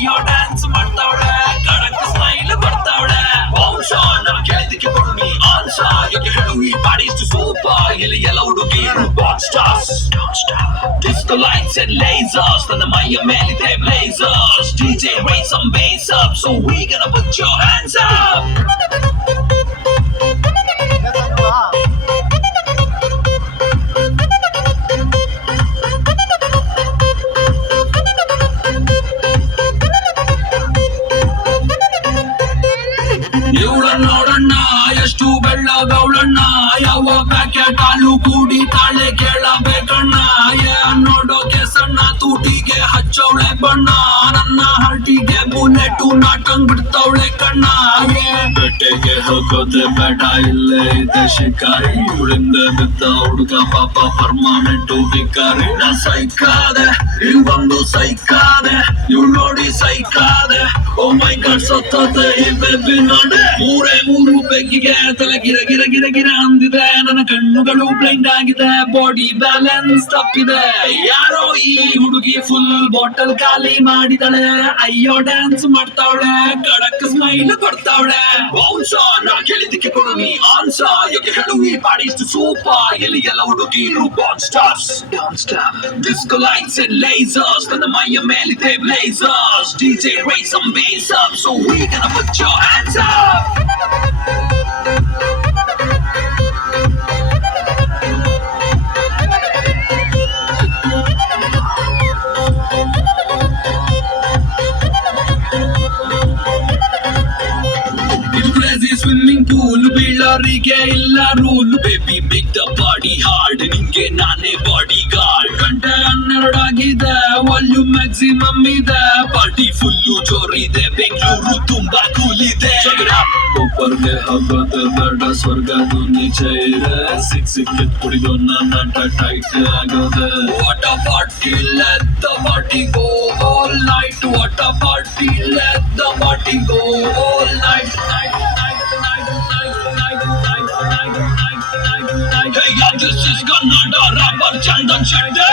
ಅಯ್ಯೋ ಡ್ಯಾನ್ಸ್ ಮಾಡ್ತಾವಳೆ ಕಡಕ್ ಸ್ಮೈಲ್ ಬರ್ತಾವಳೆ ವಂಶ ನನ್ ಕೇಳಿದಕ್ಕೆ ಕೊಡು ನೀ ಆನ್ಸ ಯಾಕೆ ಹೇಳು ಈ ಬಾಡಿ ಇಷ್ಟು ಸೂಪರ್ ಇಲ್ಲಿ ಎಲ್ಲ ಹುಡುಗಿರು ಬಾನ್ stars disco lights and lasers ನನ್ನ ಮೈಯ ಮೇಲಿದೆ blazers DJ raise some bass up so we gonna put your hands up ನೋಡಣ್ಣ ಎಷ್ಟು ಬೆಳ್ಳಗೌಳಣ್ಣ ಯಾವ ಪ್ಯಾಕೆಟ್ ಹಾಲು ಕುಡಿತಾಳೆ ಕೇಳಬೇಕಣ್ಣ ನೋಡೋಕೆ ಸಣ್ಣ ತೂಟಿಗೆ ಹಚ್ಚವಳೆ ಬಣ್ಣ ನನ್ನ ಹರ್ಟಿಗೆ ಬುಲೆಟ್ ನಾಟಂಗ್ ಬಿಡ್ತವಳೆ ಕಣ್ಣ ಬೆಟ್ಟೆಗೆ ಹೋಗೋದೆ ಬೇಡ ಇಲ್ಲೇ ಇದೆ ಶಿಕಾರಿ ಇವಳಿಂದ ಬಿದ್ದ ಹುಡುಗ ಪಾಪ ಪರ್ಮನೆಂಟ್ ಬಿಕಾರಿ ನಾ ಸೈಕಾದೆ ಇವೊಂದು ಸೈಕಾದೆ ಇವಳು ನೋಡಿ ಸೈಕಾದೆ ಓ ಮೈ ಗಾಡ್ ಸತ್ತೋದೆ ಈ ಬೇಬಿ ನೋಡೆ ಮೂರು ಬೆಗ್ಗಿಗೆ ತಲೆ ಗಿರ ಗಿರ ಗಿರ ಗಿರ ಅಂದಿದೆ ನನ್ನ ಕಣ್ಣುಗಳು ಬ್ಲೈಂಡ್ ಆಗಿದೆ ಬಾಡಿ ಬ್ಯಾಲೆನ್ಸ್ ತಪ್ಪಿದೆ ಯಾರೋ ಈ ಹುಡುಗಿ ಫುಲ್ ಬಾಟಲ್ ಖಾಲಿ ಮಾಡಿದಳೆ ಅಯ್ಯೋ ಡ್ಯಾನ್ಸ್ ಮಾಡ್ತಾವಳೆ ಕಡಕ್ ಸ್ಮೈಲ್ ಕೊಡ್ತಾವಳೆ ವಂಶ ನಾ ಕೇಳಿದಕ್ಕೆ ಕೊಡು ನೀ ಆನ್ಸ ಯಾಕೆ ಹೇಳು ಈ ಬಾಡಿ ಇಷ್ಟು ಸೂಪರ್ ಇಲ್ಲಿ ಎಲ್ಲ ಹುಡುಗಿರು ಬಾನ್ stars disco lights and lasers ನನ್ನ ಮೈಯ ಮೇಲಿದೆ blazers DJ raise some bass up so we gonna put your hands up swimming pool ಬೀಳೋರಿಗೆ ಇಲ್ಲ rule baby make the body hard ನಿಂಗೆ ನಾನೇ ಬಾಡಿ ಗಾರ್ಡ್ ಗಂಟೆ 12 ಆಗಿದೆ ವಾಲ್ಯೂಮ್ ಮ್ಯಾಕ್ಸಿಮಮ್ ಇದೆ ಪಾರ್ಟಿ ಫುಲ್ಲು ಜೋರಿದೆ ಬೆಂಗಳೂರು ತುಂಬಾ ಕೂಲ್ ಇದೆ ಒಬ್ಬರಿಗೆ ಹೋಗೋದು ಬೇಡ ಸ್ವರ್ಗದು ನಿಜ ಇದೆ ಸಿಕ್ಕಿದ್ ಕುಡಿದು ನನ್ನ ಟೈಟ್ ಆಗೋದೆ what a party let the party go all night what a party let the party go all night Hey, yeah, this is Kannada rapper Chandan Shetty.